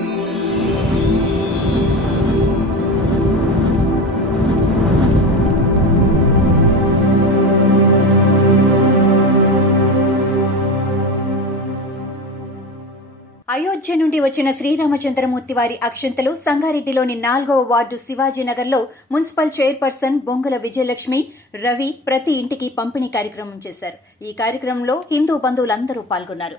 Thank you. Ayodhya నుండి వచ్చిన శ్రీరామచంద్రమూర్తి వారి అక్షంతలు సంగారెడ్డిలోని నాలుగవ వార్డు శివాజీనగర్లో మున్సిపల్ చైర్పర్సన్ బొంగుల విజయలక్ష్మి రవి ప్రతి ఇంటికి పంపిణీ కార్యక్రమం చేశారు. ఈ కార్యక్రమంలో హిందూ బంధువులందరూ పాల్గొన్నారు.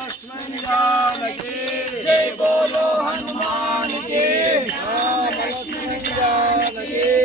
લક્ષ્મણ રામ કી જય બોલો હનુમાન કી રામ લક્ષ્મણ રામ કી